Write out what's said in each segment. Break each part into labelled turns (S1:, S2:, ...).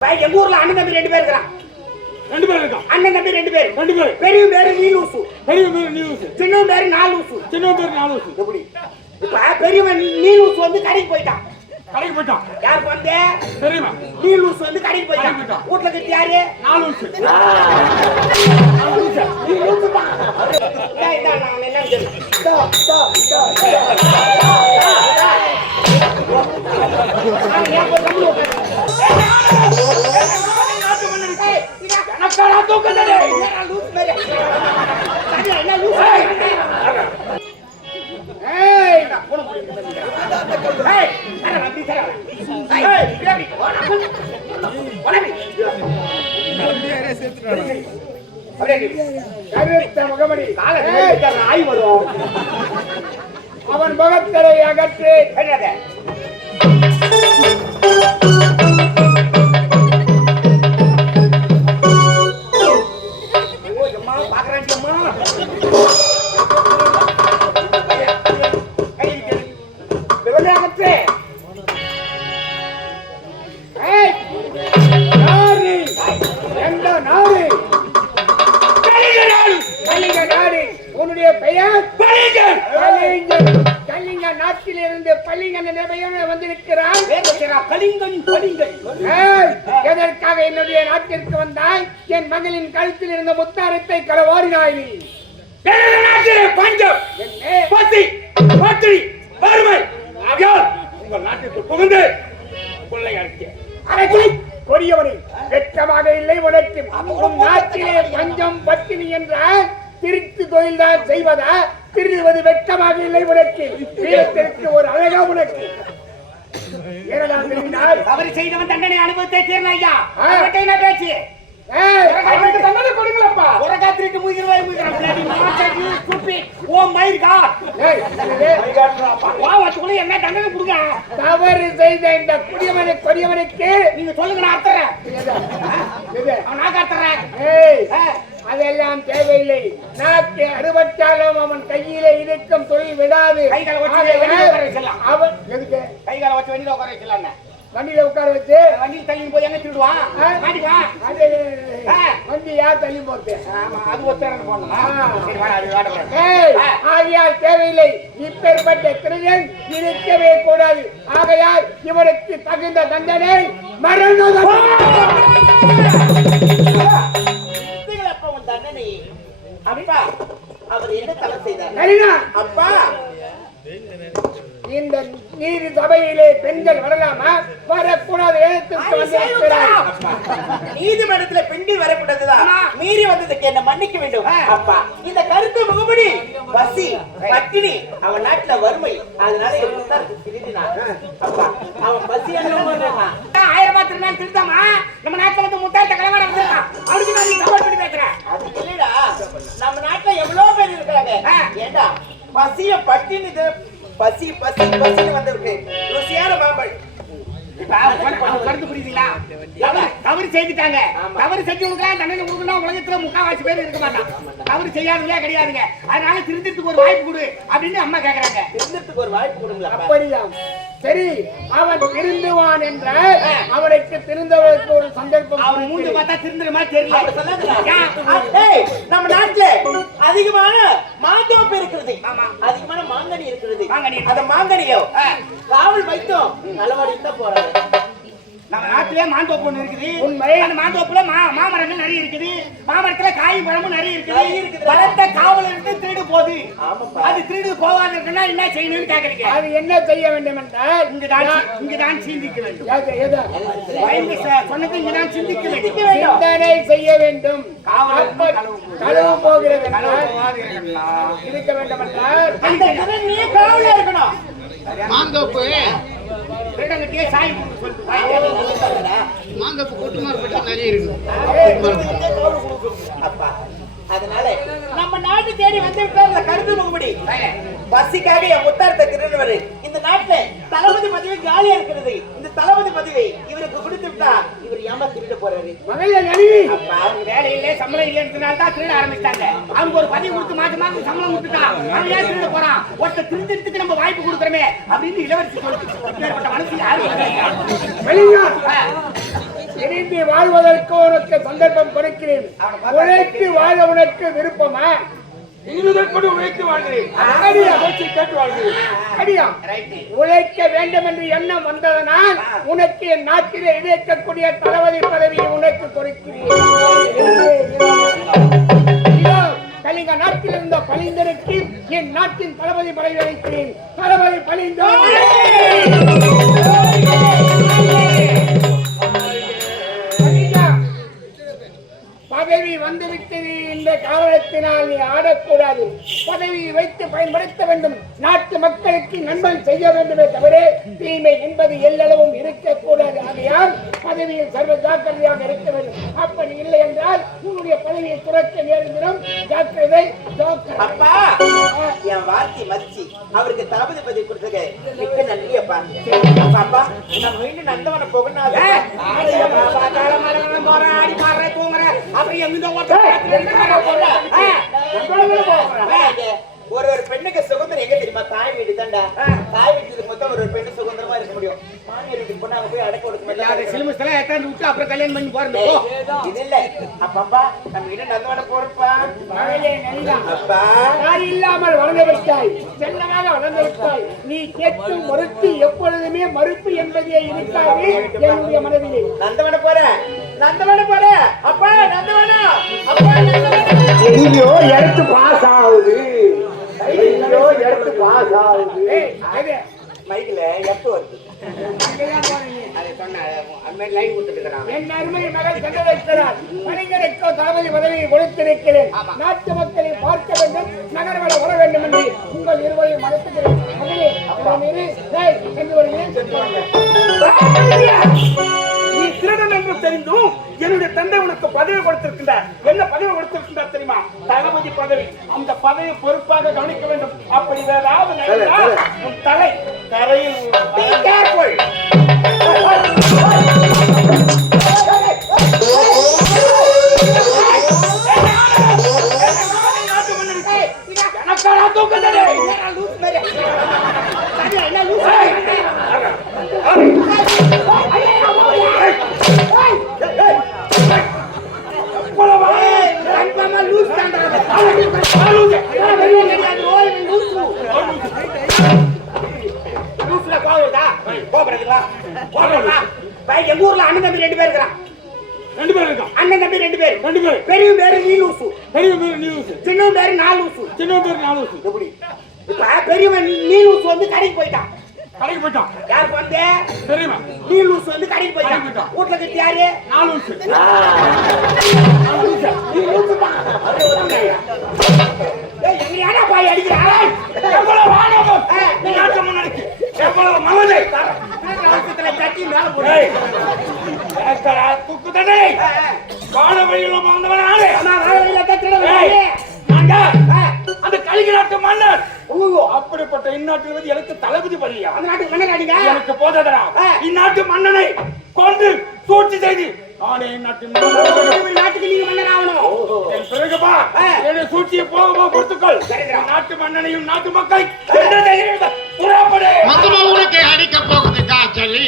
S1: எங்க ஊர்ல அண்ணன் தம்பி ரெண்டு பேர் இருக்கிறான்.
S2: ரெண்டு பேர் இருக்கான்
S1: அண்ணன் தம்பி ரெண்டு பேர்.
S2: ரெண்டு பேர்.
S1: பெரிய பேரு நீலூசு.
S2: பெரிய பேர் நியூஸ்
S1: சின்ன பேரு நாலூசு.
S2: சின்ன பேர் நாலு வருஷம்
S1: எப்படி? இப்ப பெரியவன் நீலூசு வந்து கடைக்கு போயிட்டான்.
S2: கடைக்கு போயிட்டான்.
S1: யார் வந்து
S2: தெரியுமா
S1: நீலூசு வந்து கடைக்கு போயிட்டான். வீட்டுல கட்டி யாரு?
S2: நாலு
S1: தான். நான் சொல்லு. கழுவிட்டா நாய் வரும்.
S3: அவன் முகத்தலை அகற்றி என்னுடைய நாட்டிற்கு வந்தாய் என் மகளின் கழுத்தில் இருந்த முத்தாரத்தை களவாடினாய் நீ.
S2: பஞ்சம். பசி பட்டினி வறுமை. ஆகையால் உங்கள் நாட்டிற்கு புகுந்து கொள்ளை
S3: கொடியவனே வெட்கமாக இல்லை உனக்கு. உன் நாட்டிலே பஞ்சம். பட்டினி என்றால் திருட்டு தொழில்தான் செய்வதா? திருடுவது வெட்கமாக இல்லை உனக்கு. வீரத்திற்கு ஒரு அழகா உனக்கு.
S1: தவறு செய்தவன் தண்டனை அனுபவத்தை தீரணும் ஐயா. என்ன பேச்சு? தண்டனை கொடுங்களப்பா. ஒரு காத்திரிட்டு முயல்வாய் ஓ மயிர்கா
S3: ஏய், இது
S1: வா வச்சுக்குள்ள என்ன தண்டனை கொடுங்க
S3: தவறு செய்த இந்த குடியவனை கொடியவனுக்கு
S1: நீங்க சொல்லுங்க நான் அவன் நான் அர்த்தறேன்
S3: ஏய், அதெல்லாம் தேவையில்லை. நாக்கு அறுபட்டாலும் அவன் கையிலே இருக்கும் தொழில் விடாது. அவன் எதுக்கு?
S1: கை காலை வச்சு வண்டியில உட்கார வச்சலான்னு
S3: வண்டியில உட்கார வச்சு
S1: வண்டியில் தள்ளி போய் எங்க திருடுவான்.
S3: வண்டி யார் தள்ளி
S1: ஆமா அது ஒத்தரன் போடணும்.
S3: ஆகையால் தேவையில்லை. இப்பேற்பட்ட திருடன் இருக்கவே கூடாது. ஆகையால் இவனுக்கு தகுந்த தண்டனை மரண
S4: அப்பா அவர் என்ன தலை செய்தார்? அப்பா!
S3: இந்த நீதி சபையிலே பெண்கள் வரலாமா? வரக்கூடாது
S4: நீதிமன்றத்துல பெண்கள் வரப்பட்டதுதான் மீறி வந்ததுக்கு என்ன மன்னிக்க வேண்டும். அப்பா இந்த கருத்து முகமுடி பசி பட்டினி அவன் நாட்டுல வறுமை அதனால திருடினான். அப்பா அவன் பசி
S1: ஆயிரம் ரூபாய் திருநாள் திருத்தாமா நம்ம நாட்டுல வந்து முட்டாட்ட கலவாட வந்திருக்கான் அவருக்கு நான் நீ சப்போர்ட் பண்ணி பேசுறேன்
S4: அது இல்லடா நம்ம நாட்டுல எவ்வளவு பேர் இருக்கிறாங்க
S1: ஆ.
S4: ஏண்டா பசிய பட்டினி பசி பசி பசின்னு வந்திருக்கு. ருசியான மாம்பழம்.
S1: தவறு செய்துட்டாங்க. தவறு செஞ்சவங்களுக்குலாம் தண்டனை கொடுக்கணும் உலகத்துல முக்காவாசி பேர் இருக்க மாட்டான் தவறு செய்யாதவங்களே கிடையாதுங்க. அதனால திருந்தத்துக்கு ஒரு வாய்ப்பு கொடு அப்படின்னு அம்மா கேக்குறாங்க.
S4: திருந்தத்துக்கு ஒரு வாய்ப்பு கொடுங்களா
S3: அப்படியாம். சரி அவன் திருந்துவான் என்றால் அவனுக்கு திருந்தவனுக்கு ஒரு சந்தர்ப்பம்
S1: அவன் மூஞ்சி பார்த்தா திருந்துற மாதிரி தெரியல.
S4: நம்ம நாட்டுல அதிகமான இருக்கிறது
S1: ஆமா.
S4: அதிகமான மாங்கனி இருக்கிறது
S1: மாங்கனி.
S4: அந்த மாங்கனியோ. காவல் வைத்தோம் தான் போறாங்க
S1: நம்ம நாட்டிலே மாந்தோப்பு ஒண்ணு இருக்குது.
S3: உண்மை.
S1: அந்த மாந்தோப்புல மா மாமரங்கள் நிறைய இருக்குது. மாமரத்துல காய் பழமும் நிறைய இருக்குது. பலத்த காவல் இருந்து திருடு போகுது. அது திருடு போகாது இருக்குன்னா என்ன செய்யணும்னு கேக்குறீங்க?
S3: அது என்ன செய்ய வேண்டும் என்றால்
S1: இங்கதான் சி- இங்கதான் சிந்திக்க வேண்டும். சொன்னது இங்கதான் சிந்திக்க வேண்டும்.
S3: சிந்தனை செய்ய வேண்டும். போகிறது. இருக்க வேண்டும் என்றால்
S4: அந்த திறன் நீ காவலா இருக்கணும்.
S5: மாந்தோப்பு.
S1: திருடங்கிட்டே சாய் கொடுக்க சொல்லிட்டு வாய்
S5: மாந்தோப்பு கூட்டுமார் பற்றி நிறைய இருக்கு.
S4: அப்பா அதனால நம்ம நாட்டு தேடி வந்து விட்டார் கருத்து முகமுடி பசிக்காக என் முத்தாரத்தை திருடுவாரு இந்த நாட்டுல தளபதி பதவி காலியா இருக்கிறது. இந்த தளபதி பதவி இவருக்கு கொடுத்து விட்டா இவர் ஏமா திருட போறாரு
S3: மகளிர் நழுவி
S4: அப்பா
S1: அவங்க வேலை இல்லை சம்பளம் இல்லைன்றதுனால தான் திருட ஆரம்பிச்சிட்டாங்க. அவங்க ஒரு பதவி கொடுத்து மாசம் மாசம் சம்பளம் கொடுத்துட்டான் அவன் ஏன் திருட போறான்? ஒருத்தர் திருந்தறதுக்கு நம்ம வாய்ப்பு கொடுக்குறோமே அப்படின்னு இளவரசி இப்பேற்பட்ட மனசு யாரும்
S3: இணைந்து வாழ்வதற்கு உனக்கு சந்தர்ப்பம் கொடுக்கிறேன். உழைத்து வாழ உனக்கு விருப்பமா?
S2: கொண்டு உழைத்து வாழ்கிறேன்.
S3: அடியா
S2: பேச்சை கேட்டு வாழ்கிறேன்.
S3: அடியா? உழைக்க வேண்டும் என்று எண்ணம் வந்ததனால் உனக்கு என் நாட்டிலே இணைக்கக்கூடிய தளபதி பதவியை உனக்கு கொடுக்கிறேன். கலிங்க நாட்டில் இருந்த பளிந்தருக்கு என் நாட்டின் தளபதி பதவி அளிக்கிறேன். தளபதி பளிந்தோ வந்துவிட்டது இந்த காரணத்தினால் நீ ஆடக்கூடாது. பதவியை வைத்து பயன்படுத்த வேண்டும். நாட்டு மக்களுக்கு நன்மை செய்ய வேண்டுமே தவிர தீமை என்பது எல்லளவும் இருக்கக்கூடாது. ஆகையால் பதவியில் சர்வ ஜாக்கிரதையாக இருக்க வேண்டும். அப்படி இல்லை என்றால் உன்னுடைய பதவியை துறக்க நேர்ந்திடும். ஜாக்கிரதை
S4: அப்பா என் வார்த்தை மதிச்சு அவருக்கு தளபதி பதவி கொடுத்தது மிக்க நன்றி அப்பா அப்பா, நம்ம மீண்டும் நந்தவனம் போகணும்
S1: அப்புறம் எங்கிட்ட
S4: ஒரு ஒரு பெண்ணுக்கு சுதந்திரம் எங்க தெரியுமா? தாய் வீடு தான்டா. தாய் வீட்டுக்கு மொத்தம் ஒரு ஒரு பெண்ணு சுதந்திரமா இருக்க முடியும். மாமியார் வீட்டுக்கு போனா அங்க போய் அடக்க
S1: சிலிமஸ்தெல்லாம் எடுத்தாந்து விட்டு அப்புறம் கல்யாணம் பண்ணி போறேன் போ.
S4: இது இல்ல அப்பப்பா நம்ம கிட்ட போறப்பா. அப்பா.
S3: தாய் இல்லாமல் வளர்ந்து விட்டாய். செல்லமாக வளர்ந்து விட்டாய். நீ கேட்டு மறுத்து எப்பொழுதுமே மறுப்பு என்பதே இருக்காது என்னுடைய மனதிலே.
S4: நந்தவனம் போற நந்தவனம் போற அப்பா நந்தவனம். அப்பா
S3: எங்கேயோ எடுத்து பாஸ் ஆகுது. எங்கேயோ எடுத்து பாஸ் ஆகுது.
S4: மைக்ல எப்போ வருது.
S1: அதை லைன் கொடுத்துட்டு இருக்கிறான்.
S3: என் அருமை மகள் சென்றடைக்கிறார் மனிதனுக்கோ கொடுத்திருக்கிறேன் நாட்டு மக்களை பார்க்க வேண்டும் நகர்வள வர வேண்டும் என்று உங்கள் இருவரையும். டேய், சென்று வருகிறேன்
S2: என்று தெரிந்தும் என்னுடைய தந்தை உனக்கு பதவி கொடுத்திருக்கின்றார். என்ன பதவி கொடுத்திருக்கின்றார் தெரியுமா? தளபதி பதவி. அந்த பதவி பொறுப்பாக கவனிக்க வேண்டும். அப்படி ஏதாவது தலை தரையில் பெரிய பேர் நியூஸ்
S1: சின்னவன் பேரு
S2: நாலு வருஷம்
S1: எப்படி? இப்ப பெரியவன் நீ லூசு வந்து கடைக்கு போயிட்டான்.
S2: கடைக்கு போயிட்டான்.
S1: யாருக்கு வந்து?
S2: தெரியுமா
S1: நீ லூசு வந்து கடைக்கு போயிட்டான். வீட்டுல கட்டி யாரு?
S2: நாலு
S1: தான் எங்கேயாடா பாய் அடிக்கிறா?
S2: எவ்வளவு ஆணவம் நீ நாட்டு முன்னாடி எவ்வளவு
S1: அவசரத்துல தட்டி மேல
S2: துக்கு தடை வழியில் வந்தவன் ஆளு. அந்த கலிங்க நாட்டு மன்னர் அப்படிப்பட்ட இந்நாட்டில் வந்து எனக்கு தளபதி பலியா
S1: அந்த நாட்டுக்கு மன்னர் அடிங்க
S2: எனக்கு போதடா
S1: ஆ.
S2: இந்நாட்டு மன்னனை கொண்டு சூழ்ச்சி செய்து நானே
S1: இந்த நாட்டுக்கு நீங்க மன்னர் ஆகணும்
S2: என். என்னை சூழ்ச்சியை போக போக பொறுத்துக்கள்
S1: சரிடா.
S2: நாட்டு மன்னனையும் நாட்டு மக்களை புறப்படு
S5: அடிக்க போகுது காய்ச்சலி.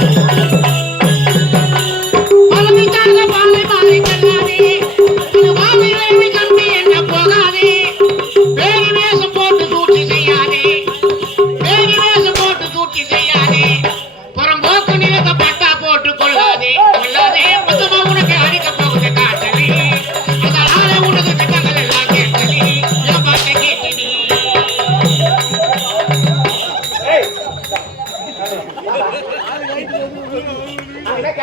S1: Thank you.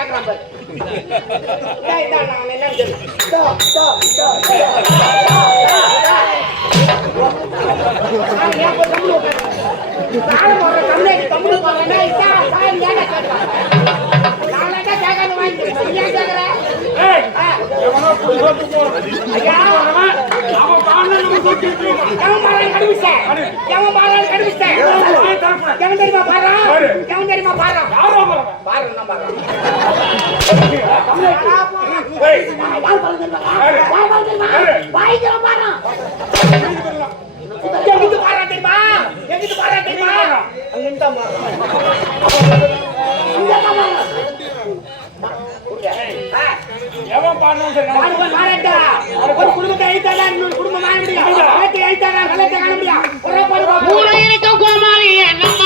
S1: போய் கம்முனு உட்கார்றேன்? தாளம் போடுற தமிழ் தமிழ் கேட்கலாம் வாங்கி நீ ஐயா
S2: அவன் அவன் பாடுனா நம்ம தூக்கி விட்டுருவான்.
S1: எவன் பாறான்னு கண்டுபிடிச்சேன் எவன் பாறான்னு கண்டுபிடிச்சேன்
S2: வாய் திறப்புடா.
S1: எவன் தெரியுமா பாரா எவன் தெரியுமா பாரா பாரு நான் பாரு
S2: ஏய்,
S1: பாரா எங்கிட்டு பாரா தெரியுமா எங்கிட்டு பாரா தெரியுமா அங்கிட்டு
S2: எவன் நம்ம
S1: ஒரு குடும்பத்தை அழித்தாடா இன்னொரு குடும்பம் காண முடியும். ஒரே பாரு பாரு.
S5: கூட இருக்கும் கோமாளி நம்பாதே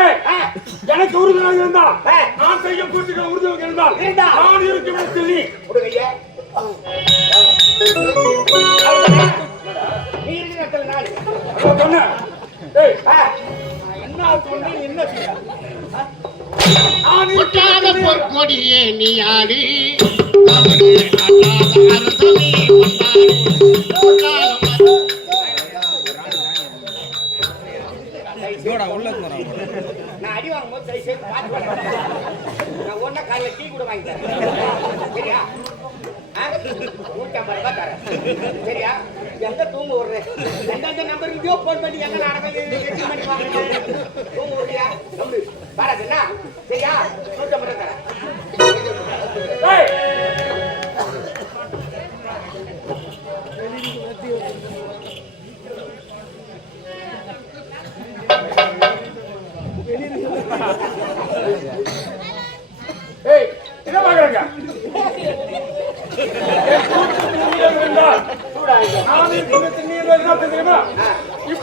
S2: ஏய்,
S1: ஆ,
S2: எனக்கு உறுதுணையாக இருந்தால் நான் செய்யும் சூழ்ச்சிகள் உறுதுணையாக இருந்தால் நான் இருக்கும் இடத்தில் நீ
S1: இருக்கிற இடத்துல நானு.
S2: சொன்ன
S5: ஒட்டாத பொற்கொடியே நீ ஆடி. கொண்டாடு
S1: நான் அடி வாங்கும் போது தயவு செய்து பார்த்து பண்ண நான் ஒன்னா காலையில டீ கூட வாங்கி தரேன் சரியா? நூற்றி ஐம்பது ரூபாய் தரேன் சரியா எங்க தூங்க விடுறேன் எந்தெந்த நம்பருக்கு ஜோ போன் பண்ணி எங்க நடக்கும் எட்டு வாங்க தூங்க விடுறியா நம்பு பாராதுண்ணா சரியா நூற்றி ஐம்பது ரூபாய் தரேன்
S2: ஏய்,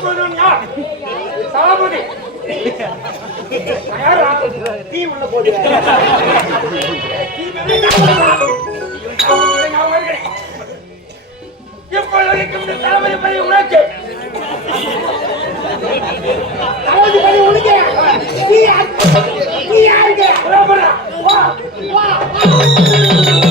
S2: சொல்லணும் யார் நீ
S1: யாருக்கு? நீ வா வா.